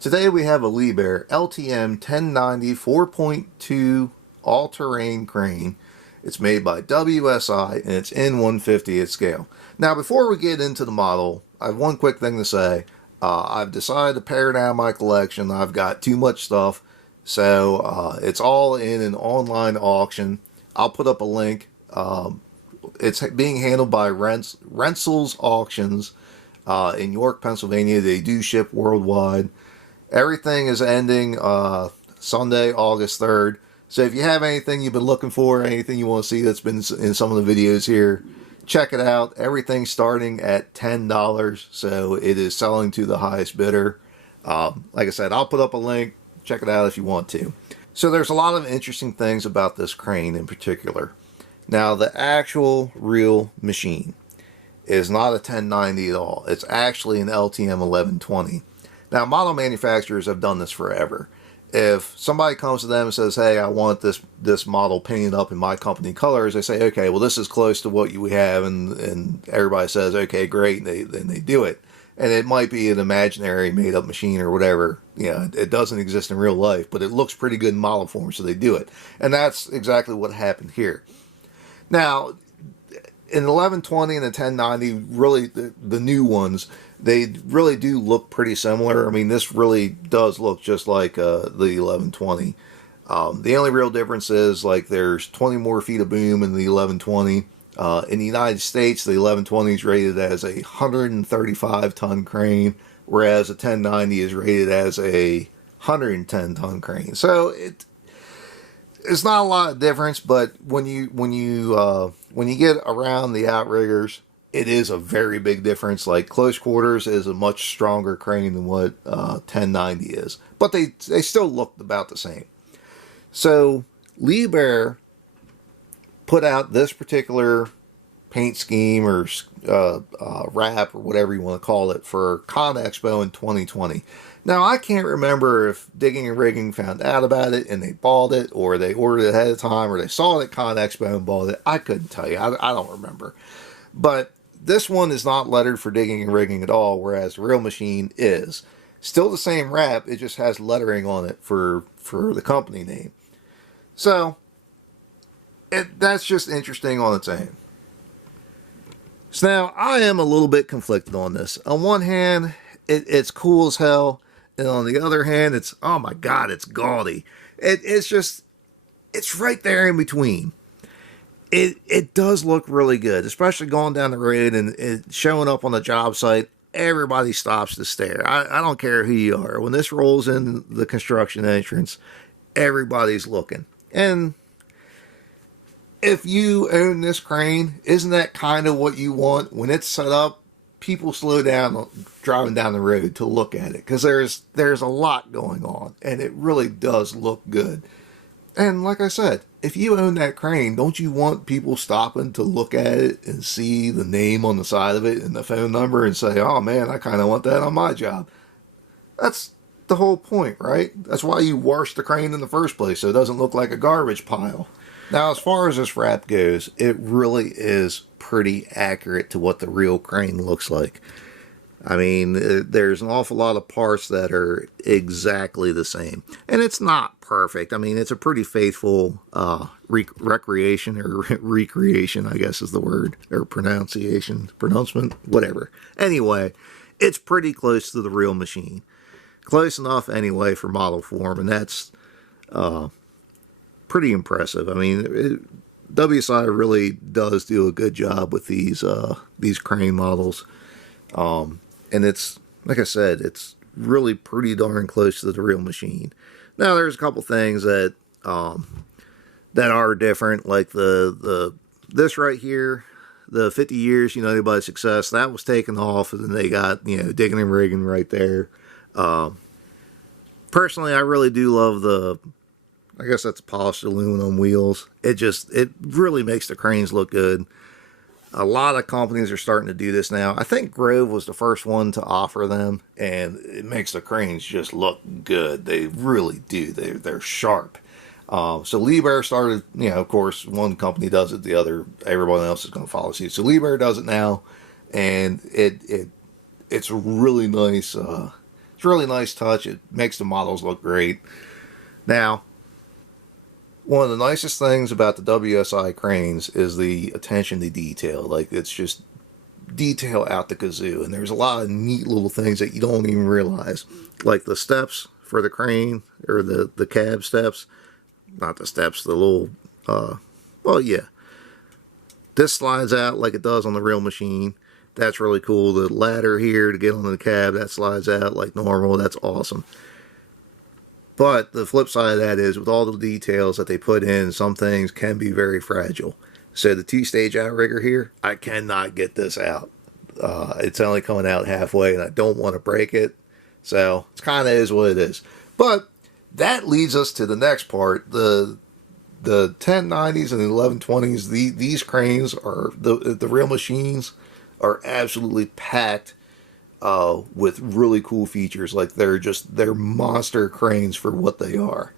Today we have a Liebherr LTM1090 4.2 all-terrain crane. It's made by WSI and it's in 1/50th scale. Now before we get into the model, I have one quick thing to say. I've decided to pare down my collection. I've got too much stuff, so it's all in an online auction. I'll put up a link. It's being handled by Rensel's Auctions in York, Pennsylvania. They do ship worldwide. Everything is ending Sunday, August 3rd. So if you have anything you've been looking for, anything you want to see that's been in some of the videos here, check it out. Everything's starting at $10, so it is selling to the highest bidder. Like I said, I'll put up a link. Check it out if you want to. So there's a lot of interesting things about this crane in particular. Now, the actual real machine is not a 1090 at all. It's actually an LTM1120. Now, model manufacturers have done this forever. If somebody comes to them and says, hey, I want this model painted up in my company colors, they say, okay, well, this is close to what you have, and everybody says, okay, great, and then they do it. And it might be an imaginary made-up machine or whatever. You know, it doesn't exist in real life, but it looks pretty good in model form, so they do it. And that's exactly what happened here. Now, in the 1120 and the 1090, really the new ones, they really do look pretty similar. I mean, this really does look just like the 1120. The only real difference is, like, there's 20 more feet of boom in the 1120. In the United States, the 1120 is rated as a 135-ton crane, whereas the 1090 is rated as a 110-ton crane. So it's not a lot of difference, but when you get around the outriggers, it is a very big difference. Like, close quarters is a much stronger crane than what 1090 is, but they still look about the same. So Liebherr put out this particular paint scheme or wrap or whatever you want to call it for Con Expo in 2020. Now, I can't remember if Digging and Rigging found out about it and they bought it, or they ordered it ahead of time, or they saw it at Con Expo and bought it. I couldn't tell you. I don't remember. But this one is not lettered for Digging and Rigging at all, whereas the real machine is. Still the same wrap, it just has lettering on it for the company name. So, that's just interesting on its own. So now, I am a little bit conflicted on this. On one hand, it's cool as hell, and on the other hand, it's, oh my god, it's gaudy. It's right there in between. It does look really good, especially going down the road and it showing up on the job site. Everybody stops to stare. I don't care who you are. When this rolls in the construction entrance, everybody's looking. And if you own this crane, isn't that kind of what you want? When it's set up, people slow down driving down the road to look at it, because there's a lot going on, and it really does look good. And like I said, if you own that crane, don't you want people stopping to look at it and see the name on the side of it and the phone number and say, oh man, I kind of want that on my job? That's the whole point, right? That's why you wash the crane in the first place, so it doesn't look like a garbage pile. Now, as far as this wrap goes, it really is pretty accurate to what the real crane looks like. I mean, there's an awful lot of parts that are exactly the same. And it's not perfect. I mean, it's a pretty faithful recreation, or recreation, I guess is the word, or pronouncement, whatever. Anyway, it's pretty close to the real machine. Close enough, anyway, for model form, and that's pretty impressive. I mean, WSI really does do a good job with these crane models. And it's, like I said, it's really pretty darn close to the real machine. Now, there's a couple things that are different, like this right here, the 50 years United by Success, that was taken off, and then they got, Digging and Rigging right there. Personally, I really do love I guess that's polished aluminum wheels. It really makes the cranes look good. A lot of companies are starting to do this now. I think Grove was the first one to offer them, and it makes the cranes just look good. They really do. They're sharp. So Liebherr started, of course, one company does it, everyone else is going to follow suit. So Liebherr does it now, and it's a really nice It's a really nice touch. It makes the models look great. Now, one of the nicest things about the WSI cranes is the attention to detail. Like, it's just detail out the kazoo, and there's a lot of neat little things that you don't even realize, like the steps for the crane, or the cab steps, not the steps, the little well, yeah, this slides out like it does on the real machine. That's really cool. The ladder here to get onto the cab, that slides out like normal. That's awesome. But the flip side of that is, with all the details that they put in, some things can be very fragile. So the two-stage outrigger here, I cannot get this out. It's only coming out halfway, and I don't want to break it. So it kind of is what it is. But that leads us to the next part. The 1090s and the 1120s, these cranes are, the real machines are absolutely packed with really cool features. Like, they're monster cranes for what they are.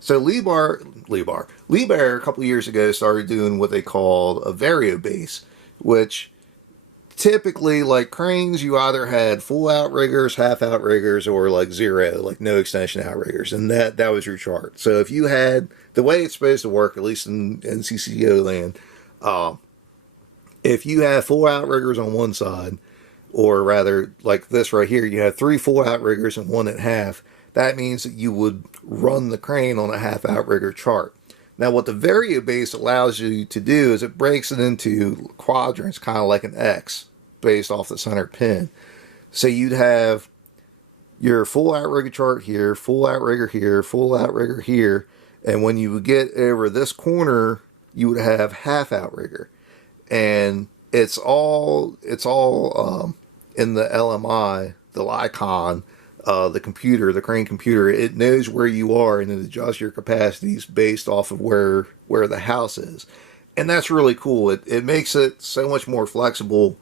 So Liebherr a couple years ago started doing what they called a Varo Base, which typically, like cranes, you either had full outriggers, half outriggers, or like zero, like no extension outriggers, and that was your chart. So if you had, the way it's supposed to work, at least in NCCO land, if you have full outriggers on one side, or rather like this right here, you have 3 full outriggers and 1 at half, that means that you would run the crane on a half outrigger chart. Now, what the Varo Base allows you to do is it breaks it into quadrants, kind of like an X, based off the center pin. So you'd have your full outrigger chart here, full outrigger here, full outrigger here, and when you would get over this corner, you would have half outrigger. And it's all in the LMI, the Lycon, the computer, the crane computer. It knows where you are, and it adjusts your capacities based off of where the house is. And that's really cool. It makes it so much more flexible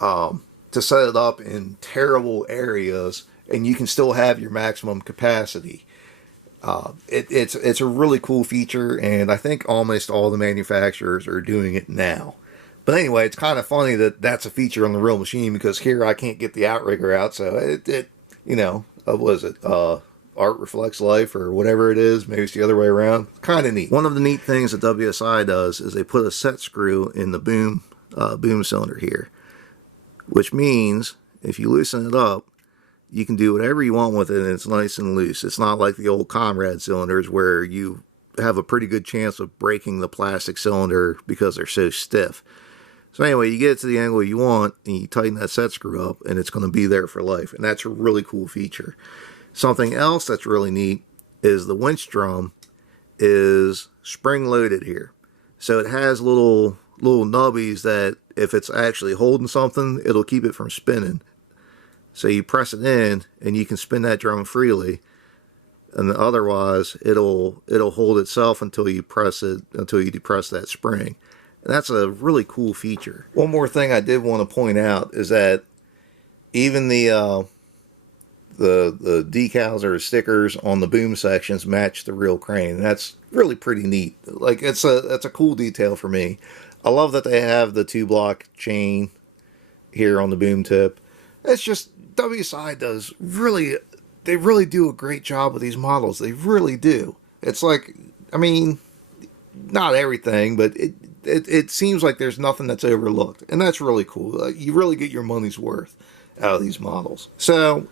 to set it up in terrible areas, and you can still have your maximum capacity. It's a really cool feature, and I think almost all the manufacturers are doing it now. But anyway, it's kind of funny that that's a feature on the real machine, because here I can't get the outrigger out, so you know, what is it, art reflects life, or whatever it is. Maybe it's the other way around. Kind of neat. One of the neat things that WSI does is they put a set screw in the boom cylinder here, which means if you loosen it up, you can do whatever you want with it, and it's nice and loose. It's not like the old Comrade cylinders where you have a pretty good chance of breaking the plastic cylinder because they're so stiff. So anyway, you get it to the angle you want, and you tighten that set screw up, and it's going to be there for life. And that's a really cool feature. Something else that's really neat is the winch drum is spring-loaded here. So it has little nubbies that if it's actually holding something, it'll keep it from spinning. So you press it in, and you can spin that drum freely. And otherwise, it'll hold itself until you depress that spring. And that's a really cool feature. One more thing I did want to point out is that even the decals or stickers on the boom sections match the real crane. And that's really pretty neat. Like, that's a cool detail for me. I love that they have the 2-block chain here on the boom tip. It's just, WSI does they really do a great job with these models. They really do. It's like, I mean, not everything, but it seems like there's nothing that's overlooked, and that's really cool. Like, you really get your money's worth out of these models. So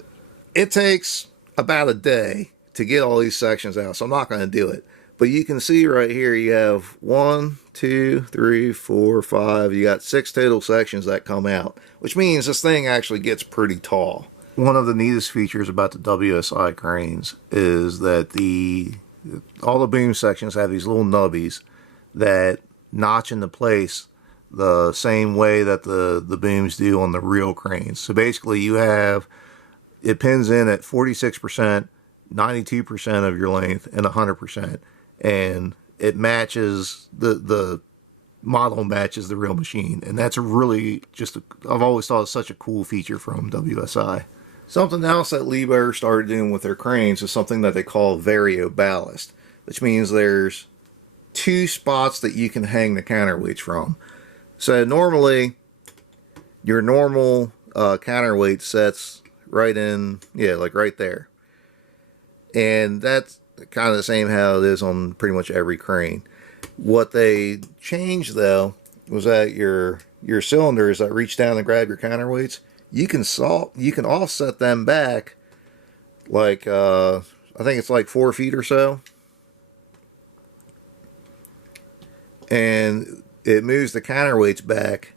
it takes about a day to get all these sections out, so I'm not going to do it. But you can see right here, you have 1, 2, 3, 4, 5. You got 6 total sections that come out, which means this thing actually gets pretty tall. One of the neatest features about the WSI cranes is that all the boom sections have these little nubbies that notch into place the same way that the booms do on the real cranes. So basically it pins in at 46%, 92% of your length, and 100%. And it matches, the model matches the real machine. And that's really I've always thought it's such a cool feature from WSI. Something else that Liebherr started doing with their cranes is something that they call Varo ballast, which means there's 2 spots that you can hang the counterweights from. So normally, your normal counterweight sets right in, yeah, like right there. And that's kind of the same how it is on pretty much every crane. What they changed though was that your cylinders that reach down and grab your counterweights, you can offset them back like I think it's like 4 feet or so, and it moves the counterweights back,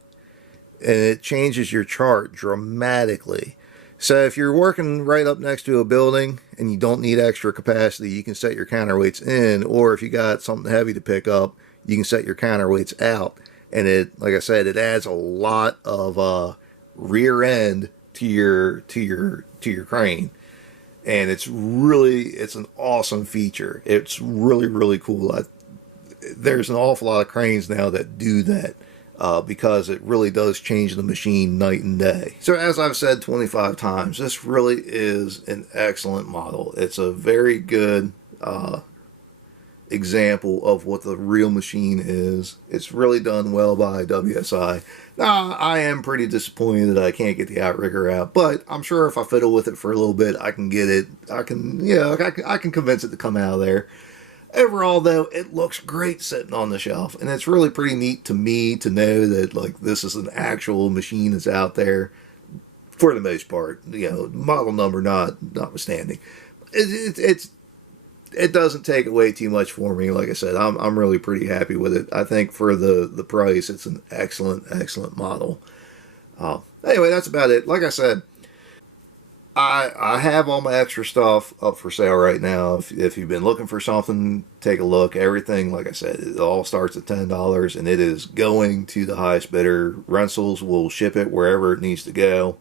and it changes your chart dramatically. So if you're working right up next to a building and you don't need extra capacity, you can set your counterweights in, or if you got something heavy to pick up, you can set your counterweights out. And it, like I said, it adds a lot of rear end to your crane. And it's an awesome feature. It's really cool. There's an awful lot of cranes now that do that. Because it really does change the machine night and day. So as I've said 25 times, this really is an excellent model. It's a very good example of what the real machine is. It's really done well by WSI. Now, I am pretty disappointed that I can't get the outrigger out, but I'm sure if I fiddle with it for a little bit, I can get it. I can convince it to come out of there. Overall, though, it looks great sitting on the shelf, and it's really pretty neat to me to know that like this is an actual machine that's out there for the most part. You know, model number notwithstanding, it doesn't take away too much for me. Like I said, I'm really pretty happy with it. I think for the price, it's an excellent model. Anyway, that's about it. Like I said, I have all my extra stuff up for sale right now. If you've been looking for something, take a look. Everything, like I said, it all starts at $10, and it is going to the highest bidder. Rentals will ship it wherever it needs to go.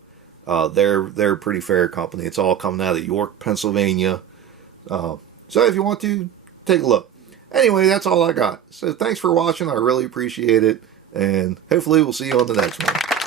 They're a pretty fair company. It's all coming out of York, Pennsylvania. So if you want to, take a look. Anyway, that's all I got. So thanks for watching. I really appreciate it, and hopefully we'll see you on the next one.